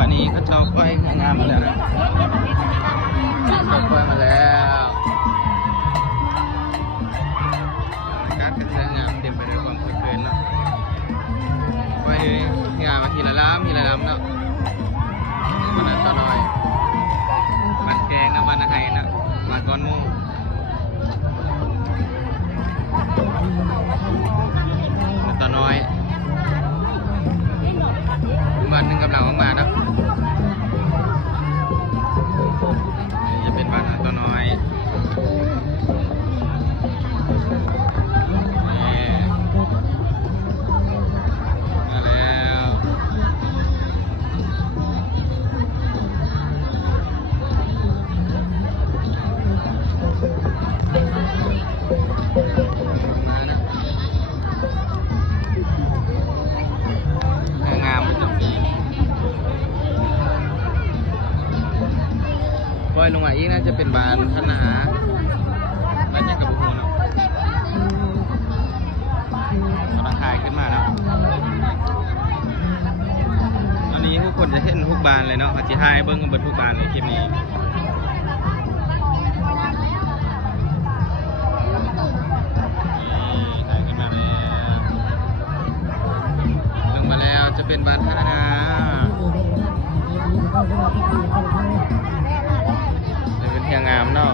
วะนี้ก็เจ้าก้อยงามมาแล้วนะเจ้าก้อยมาแล้วการกระแสงามเต็มไปด้วยความเพลิดเพลินเนาะก้อยงามมาทีละล้ำเนาะวันนั้นต่อหน่อยมันแกงนะวันอะไรนะวันก้อนมูต่อน้อยวันหนึ่งกำลังออกมาเนาะจะเป็นวันต่อน้อยมาแล้วงามปล่อยลงมาอีกน่าจะเป็นบานขนาบานจากกระบุกเนาะกำลังถ่ายขึ้นมาเนาะตอนนี้ทุกคนจะเห็นทุกบานเลยเนาะอาจจะถ่ายเบิ้งกันเบิดทุกบานเลยคลิปนี้ถ่ายขึ้นมาแล้วลงมาแล้วจะเป็นบานธนาเป็นเทียงงามเนาะ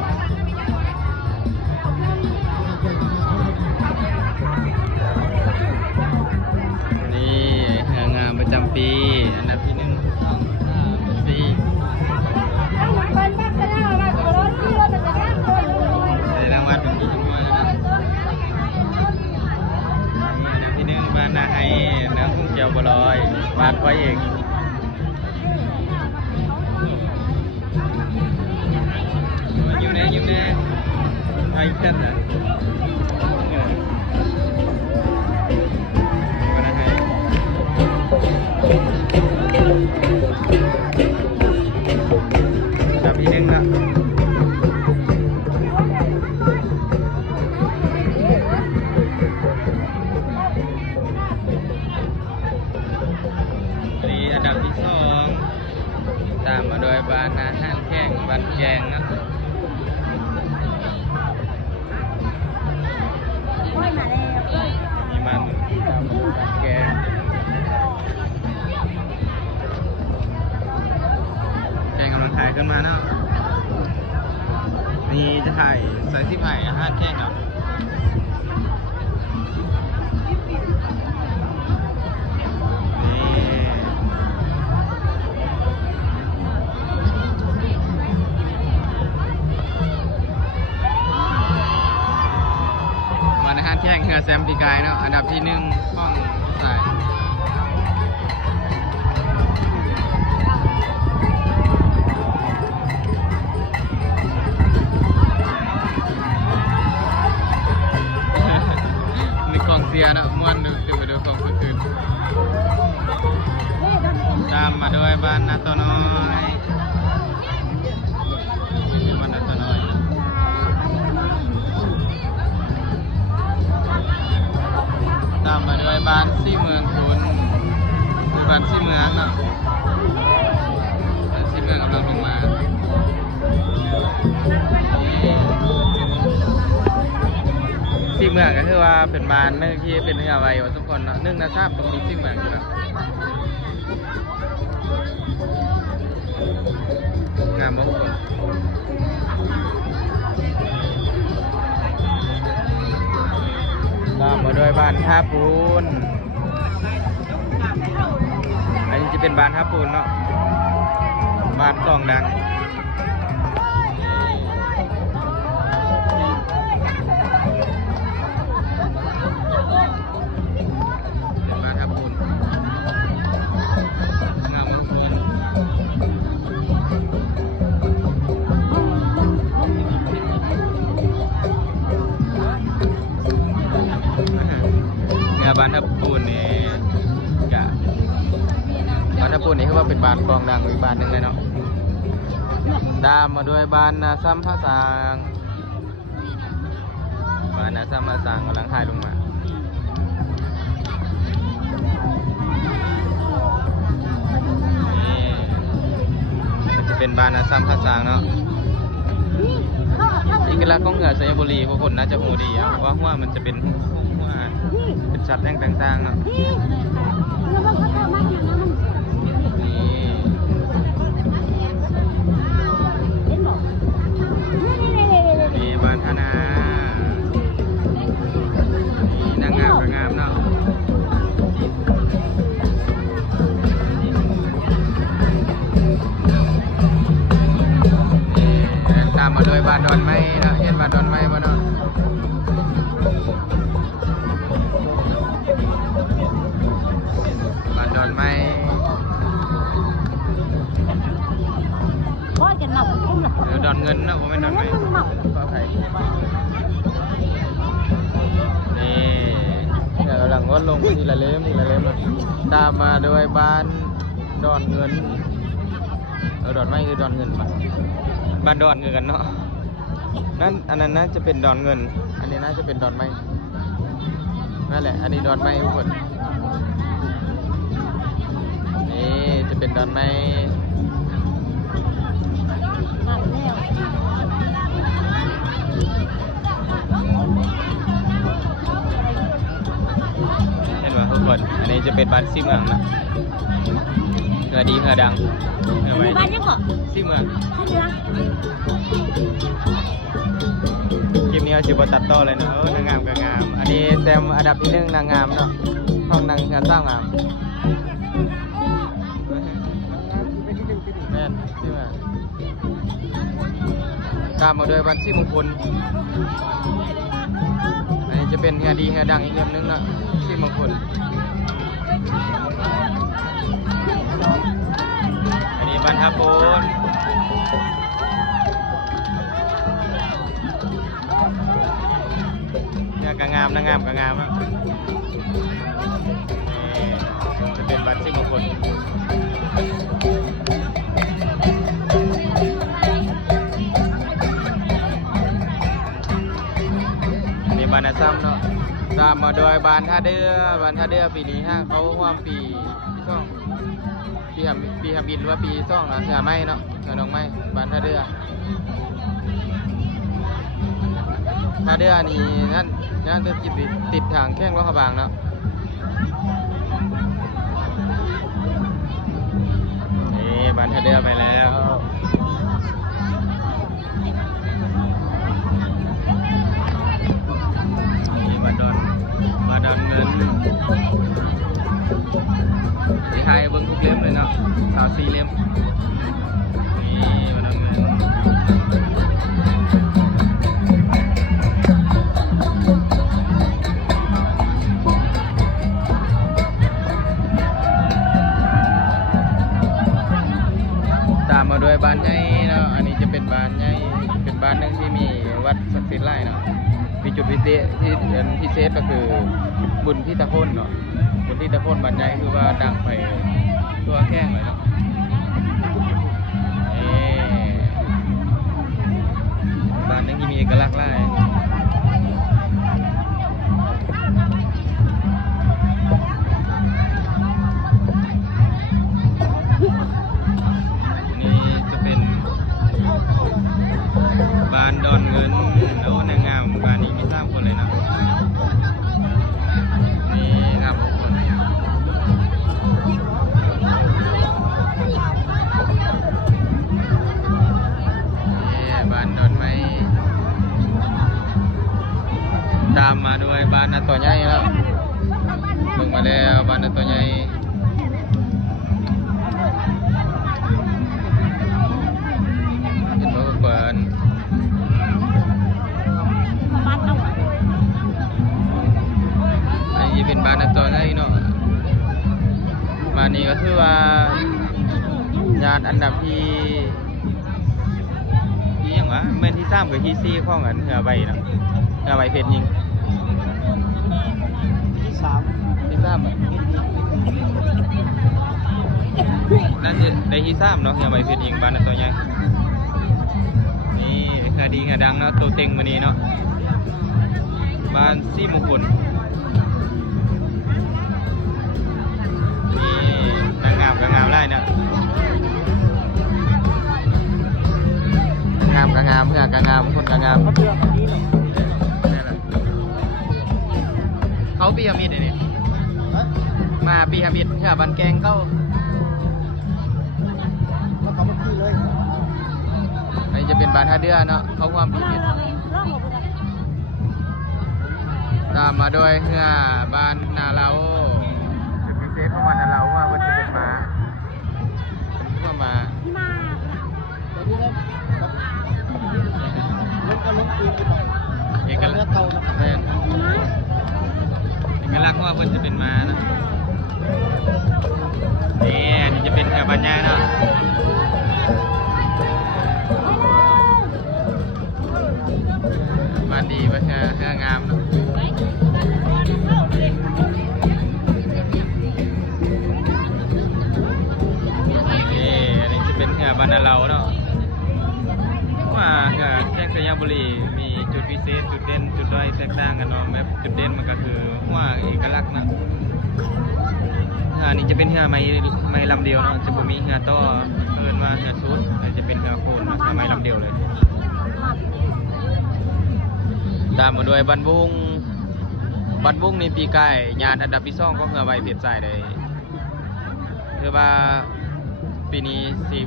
นี่เทียงงามประจำปีอันดับที่1 2 3 4ได้รางวัลเป็นที่ด้วยนะอันดับที่1บ้านนาไฮเนื้อกุ้งเจียวบัวลอยบ้านก้อยเองยิ้มแน่ไอ้เต้นอ่ะมาได้ไงจับอีกนึงละนี่อันดับที่2ตามมาโดยบ้านอาหารแข้งบ้านแกงนะมีมันแกงกำลังถ่ายขึ้นมาเนาะนี่จะถ่ายใส่ที่ไผ่อาหารแกงเนาะแข่งเรือแซมปีกายเนาะอันดับที่1ของสายมีกองเสียเนาะม้วนดูเต็มไปด้วยกองคืนตามมาด้วยบ้านนาตัวน้อยบ้านนาตัวน้อยตามมาด้วยบ้านซี่เมืองคุณบ้านซี่เมืองเนาะบ้านซี่เมืองกำลังลงมาซี่เมืองก็คือว่าเป็นบ้านนึงที่เป็นเนื้อไว้ทุกคนเนาะ1 ใน 3ต้องมีซี่เมืองอยู่แล้วงามมากคนตามมาด้วยบ้านท่าปูนอันนี้จะเป็นบ้านท่าปูนเนาะบ้านกองดังเป็นบ้านท่าปูนงามมากเลยบ้านทับปูนนี่กะบ้านทับปูนนี่คือว่าเป็นบ้านกองดังอีกบ้านหนึ่งเลยเนาะตามมาด้วยบ้านนาซัมภาษางบ้านนาซัมภาษางกำลังถ่ายลงมา น เป็นบ้านอาซัมภาษาเนาะเอกลักษณ์ของเหนือสยบุรีพวกคนน่าจะหูดีอะว่าหัวมันจะเป็นหัวเป็นสัตว์แดงต่างๆเนาะนี่บ้านธนานี่นางงามก็งามเนาะตามมาด้วยบ้านดอนไม้เนาะเห็นบ้านดอนไม้บ่เนาะบ้านดอนไม้หรือดอนเงินเนาะผมไม่ดอนไม้ก็ใครนี่เนี่ยกำลังว่าลงไปทีละเล่มตามมาด้วยบ้านดอนเงินดอนไม้คือดอนเงินบ้านดอนเงินกันเนาะนั่นอันนั้นน่าจะเป็นดอนเงินอันนี้น่าจะเป็นดอนไม้นั่นแหละอันนี้ดอนไม้ทุกคนนี่จะเป็นดอนไม้เห็นไหมทุกคนอันนี้จะเป็นบ้านซีเมืองนะเงือดีเงือดังเงือไว้บ้านยังเหรอซีเมืองคลิปนี้เอาชิบตัดต่อเลยเนาะนางงามก็งามอันนี้แซมอันดับที่1นางงามเนาะห้องนางงามสร้างงามแม่นใช่ไหมตามมาด้วยวันที่มงคลอันนี้จะเป็นเฮียดีเฮียดังอีกเรื่องนึงนะที่มงคลอันนี้บ้านทับโพนกงามนางงามกงามอ่ะจะเป็นบัตรที่มงคลอันนี้บานอาซัมเนาะตามมาโดยบานท่าเดือปีนี้เขาร่วมปีช่องปีหำบินหรือว่าปีช่องนะเสือไม้เนาะเสือดอกไม้บานท่าเดือนี่นั่นจะติดทางแข้งรถกระบางเนาะนี่บ้านท่าเดือไปแล้วนี่บ้านดอนเงินที่ไทยเบิ้งทุกเล่มเลยเนาะ34 เล่มนี่บ้านดอนเงินตามมาด้วยบ้านใหญ่เนาะอันนี้จะเป็นบ้านใหญ่เป็นบ้านหนึ่งที่มีวัดศักดิ์สิทธิ์ไร่เนาะมีจุดพิเศษก็คือบุญที่ตะโคนเนาะบุญที่ตะโคนบ้านใหญ่คือว่าดังไปตัวแข้งเลยเนาะบ้านหนึ่งที่มีเอกลักษณ์ไร่บ้านดอนเงินโอ้นางงามบ้านนี้มี3 คนเลยนะนี่ครับทุกคนนี่บ้านดอนไม้ตามมาด้วยบ้านนาตัวใหญ่แล้วลงมาแล้วบ้านนาตัวใหญ่เห็นว่าเปิดอันนี้เป็นบ้านนาตัวใหญ่เนาะบ้านนี้ก็คือว่างานอันดับที่อย่างวะเมื่อที่3กับที่4ของกันเหือใบเนาะเหือใบเพชรยิงที่3อ่ะนั่นจะได้ที่3เนาะเหือใบเพชรยิงบ้านตัวใหญ่นี่คดีกระดังเนาะตัวเต็งมานี้เนาะบ้านซี่มงคลนี่นางงามกับงามไล่เนาะ ามเหือกะงามคนกะงาม เขาเชื่อคนนี้หรอก นี่แหละเขาปีฮามิดนี่มาปีฮามิดเหือบันแกงเข้า แล้วเขามาขี้เลย อันนี้จะเป็นบานท่าเดือเนาะเขาความปีฮามิดตามมาด้วยเหือบานนาเราจุดพิเศษของวันนาเราว่ามันจะเป็นมาว่ามา แต่นี่นะรถก็รถเองไปต่อ เอกลักษ เนื้อ ณ์ เตานะ เอกลักษณ์ว่าเพิ่นจะเป็นมานะนี่อันนี้จะเป็นเหือบานใหญ่เนาะบ้านดีป่ะเหืองามเนาะอันนี้จะเป็นเหือบานนาเราเนาะว่าเหือแจ้งสยามบุรีมีจุดพิเศษจุดเด่นจุดด้อยแตกต่างกันเนาะแบบจุดเด่นมันก็คือว่าเอกลักษณ์นะอันนี้จะเป็นเหือไม้ลำเดียวเนาะจะบ่มีเหือต่อเอิ้นว่าเหือชุดแต่จะเป็นเหือโคนเนาะไม้ลำเดียวเลยตามมาด้วยบันบุงนี่ปีไก่งานอันดับที่2ของเหือใบเพชรสายได้คือว่าปีนี้สิ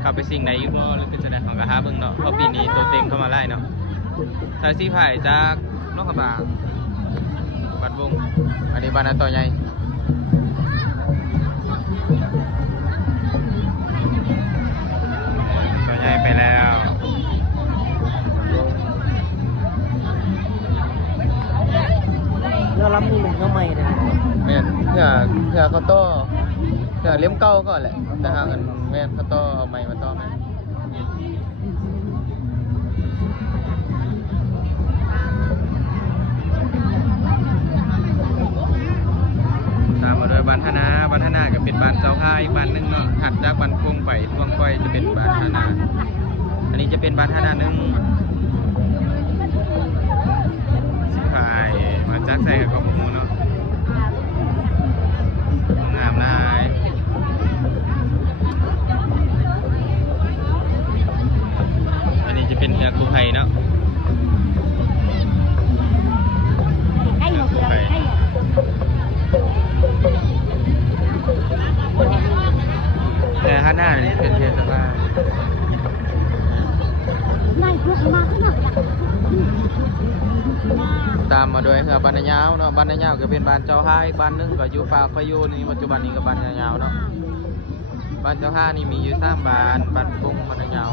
เข้าไปสิ่งไหนอยู่บ่หรือเป็นจังได๋ของกะหาเบิ่งเนาะเพราะปีนี้ตัวเต็งเข้ามาไล่เนาะสายสีไผ่จากนกกระบางบันบุงอันนี้บ้านนาต่อใหญ่ต่อใหญ่ไปแล้ว เนื้อล้ำนี่มันเนื้อใหม่เลย แม่นเพื่อเขาต่อเพื่อเลี้ยมเก่าก่อนแหละแต่หาเงินแม่นเขาต่อเอาใหม่มาต่อไหมตามมาด้วยบ้านธนาก็เป็นบ้านเสาค่ายบ้านหนึงเนาะถัดจากบ้านพวงไปพวงก้อยจะเป็นบ้านธนาอันนี้จะเป็นบ้านธนาหนึงสิพายมาจากใส่กับหมูเนาะงามนายอันนี้จะเป็นเหือกู้ภัยเนาะเหือกู้ภัยแต่ข้างหน้านี่เป็นเทศบาลตามมาด้วยเหือบานนายาวเนาะบานนายาวก็เป็นบ้านเจ้าห้าอีกบ้านหนึงก็อยู่ปากพยูนนี่ปัจจุบันนี้ก็บ้านนายาวเนาะบ้านเจ้าห้านี่มีอยู่3บ้านปุ้งบ้านนายาว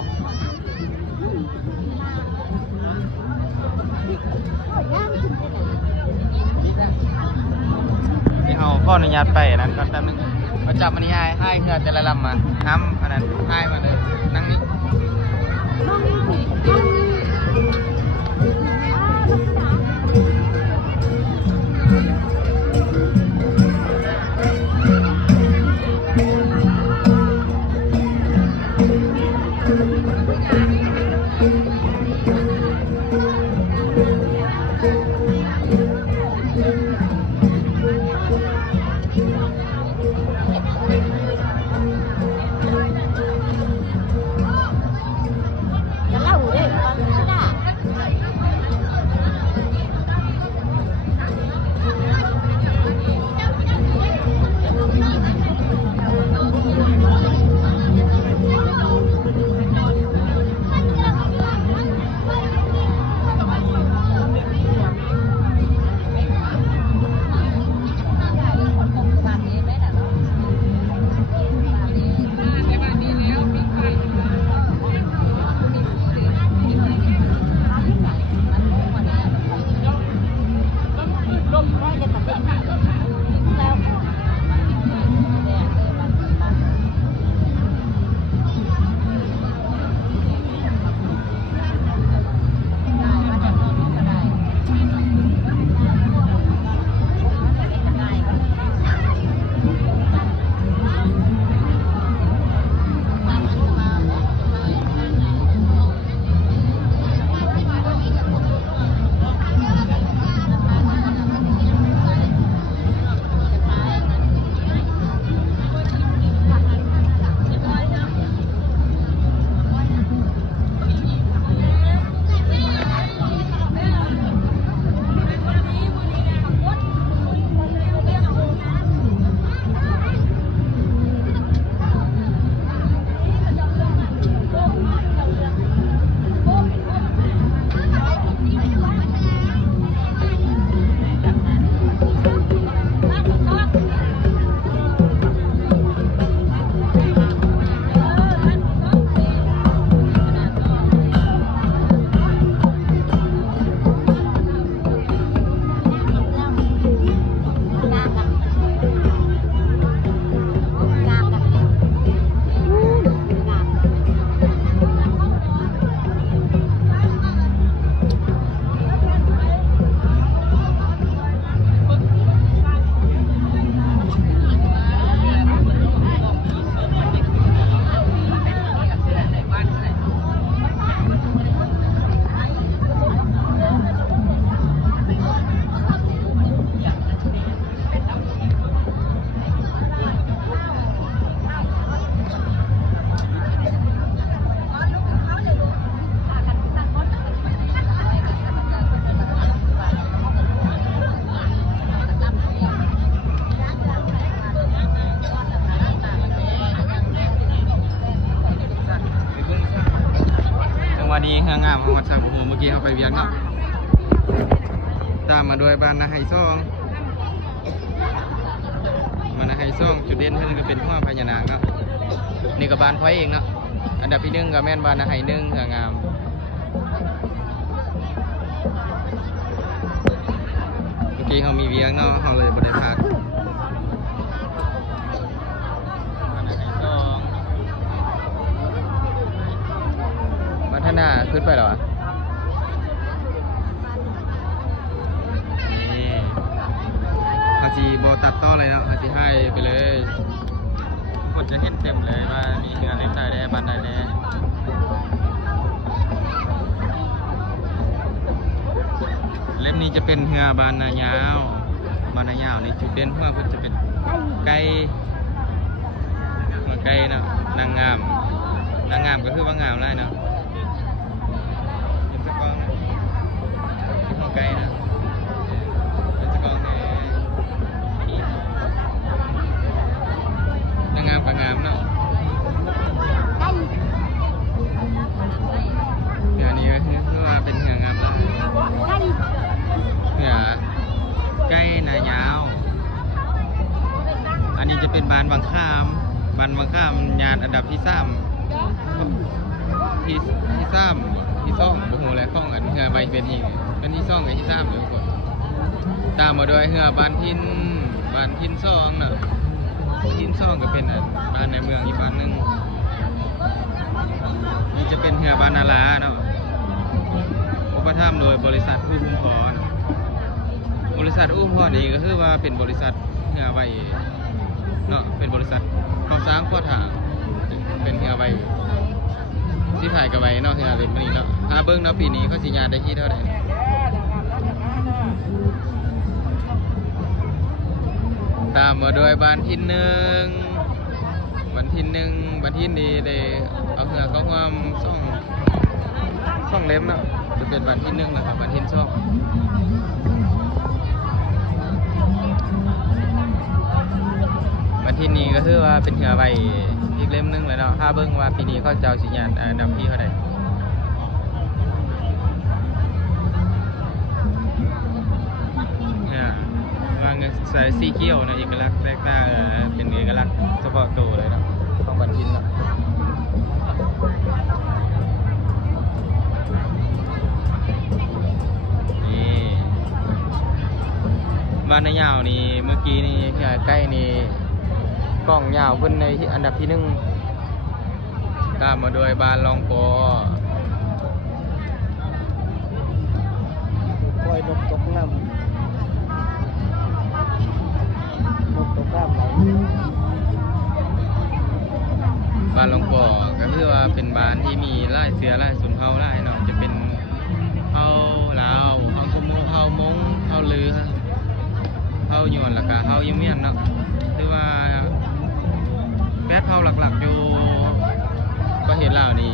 นี่เอาข้ออนุญาตไปนั้นก็แป๊บนึงมาจับมันนี่ให้เหือแต่ละลำมาห้ำอันนั้นให้มาเลยนั่งนี่ นี้เฮืองามของวัดสาบุหูเมื่อกี้เขาไปเวียงเนาะตามมาด้วยบ้านนาไฮซองบ้านนาไฮซองจุดเด่นเท่านั้นก็เป็นห้าพญานาคเนาะนี่ก็บ้านไฟเองเนาะอันดับที่หนึ่งก็แม่นบ้านนาไฮหนึ่งเฮืองามเมื่อกี้เขามีเวียงเนาะเขาเลยบ่ได้พักบ้านนาไฮซองบ้านท่านาขึ้นไปเหรออาจีโบตัดต่อเลยเนาะอาจีให้ไปเลยคนจะเห็นเต็มเลยว่ามีเรือเล่นได้แน่บ้านได้แน่เล่มนี้จะเป็นเรือบานนายาวบานนายาวนี่จุดเด่นเพื่อเพื่อจะเป็นไก่มาไก่เนาะนางงามนางงามก็คือว่างามไรเนาะเห็นสักกองนะมาไก่นะเห็นสักกองเนี่ยนางงามกับงามเนาะเดี๋ยวนี้ก็คือว่าเป็นเหืองามแล้วเหือใกล้นายาวอันนี้จะเป็นบานบางข้ามบานบางข้ามงานอันดับที่3ที่3ที่2บุหูและข้องอันเหือใบเป็นอีกเป็นที่2กับที่3อยู่คนตามมาด้วยเหือบานทิน2เนาะทิน2ก็เป็นบ้านในเมืองอีกบ้านหนึ่งนี่จะเป็นเหือบานนาลาเนาะอุปถัมภ์โดยบริษัทอุ้มพรบริษัทอุ้มพรนี่ก็คือว่าเป็นบริษัทเหือใบเนาะเป็นบริษัทเขาสร้างข้อถางเป็นเหือใบที่ถ่ายกับใบเนาะเหือเล่นมานี่เนาะถ้าเบิ้งเนาะปีนี้เขาสิญาได้ที่เท่าไหร่ตามมาด้วยบ้านที่1บ้านที่ดีเลยเอาเหือก็ความช่องเล็บเนาะจะเป็นบ้านที่1นะครับบ้านที่2บ้านที่นี้ก็คือว่าเป็นเหือใบอีกเล่มนึงเลยเนาะถ้าเบิ่งว่าปีนี้เขาจะเอาสิญาณนำที่เท่าไหร่ว่าเงินใส่สีเขียวนะเอกลักษณ์แรกตาเป็นเอกลักษณ์เฉพาะตัวเลยนะต้องบันทินนะนี่บ้านนายาวนี่เมื่อกี้นี่ใกล้นี่กล้องยาวขึ้นในอันดับที่1ตามมาด้วยบ้านลองปอคอยนกตกน้ำตกน้ำไหล บ้านลองปอก็คือว่าเป็นบ้านที่มีไร่เสือไร่สุนเผาไร่เนาะจะเป็นเผาลาวเผาขโมเผามงเผาลือเผาหยวนแล้วก็เผายิ้มเมียนเนาะคือว่าแป๊ดเผาหลักๆอยู่ก็เห็นลาวนี่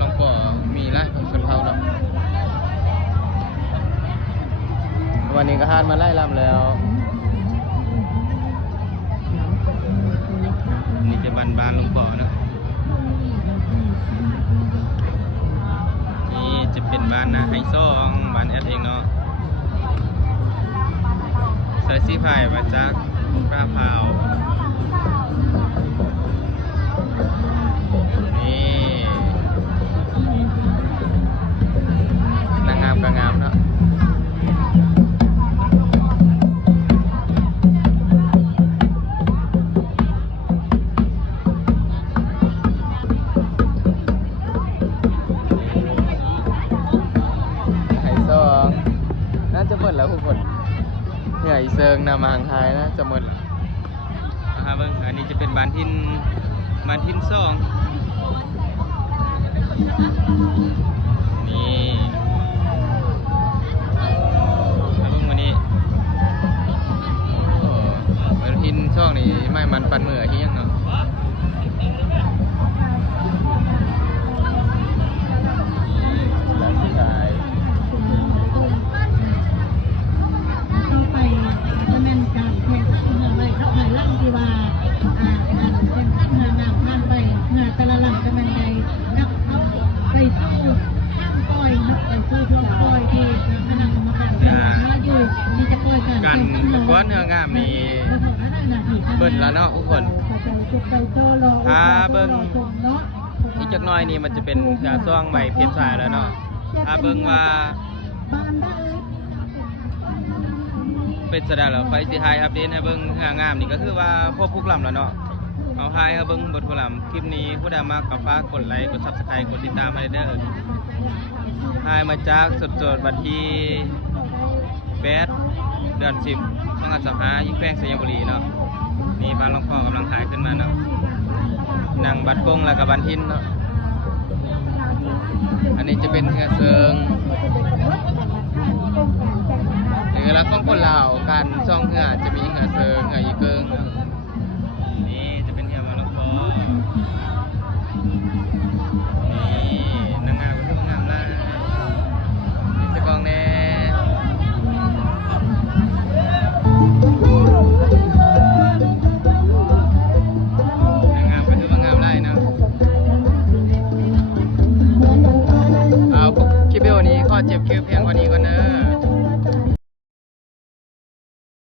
ลองปอมีไร่สุนเผาเนาะวันนี้ก็หานมาไล่ลำแล้วนี่จะบ้านลงบ่อนะนี่จะเป็นบ้านนะไฮซองบ้านแอดเองเนาะใส่ซีไผ่มาจากกระเพรานี่นางงามก็งามเนาะน่าจะหมดแล้วทุกคนเหนื่อยเซิงนำมาหางท้ายนะจะหมดแล้วนะครับเบิ้งอันนี้จะเป็นบ้านทิน2นี่แล้วเบิ้งวันนี้โอ้บ้านทิน2นี่ไม่มันปันมือที่ยังเนาะแล้วสุดท้ายแต่ละ เนื้องามนี่เบิ่นแล้วเนาะทุกคนถ้าเบิ่งอีกจักหน่อยนี่มันจะเป็นเสือซ่องใบเพียนสายแล้วเนาะถ้าเบิ่งว่าเป็นแสดงแล้วไฟสิไฮอัปเดตให้เบิ่งเนื้องามนี่ก็คือว่าพวกลำแล้วเนาะเอาไฮให้เบิ่งบทผู้ลำคลิปนี้ผู้ใดมากกับฝากกดไลค์กด Subscribe กดติดตามให้เด้อไฮมาจากสดๆวันที่8 เดือน 10 2025ยิ่งแป้งสยามบุรีเนาะนี่พาลองพ่อกำลังถ่ายขึ้นมาเนาะนั่งบัดกงแล้วก็บันทินเนาะอันนี้จะเป็นเฮือเซิงหรือเราต้องคนลาวการช่องเฮือจะมีเฮือเซิงเฮือยีเกิงเนาะ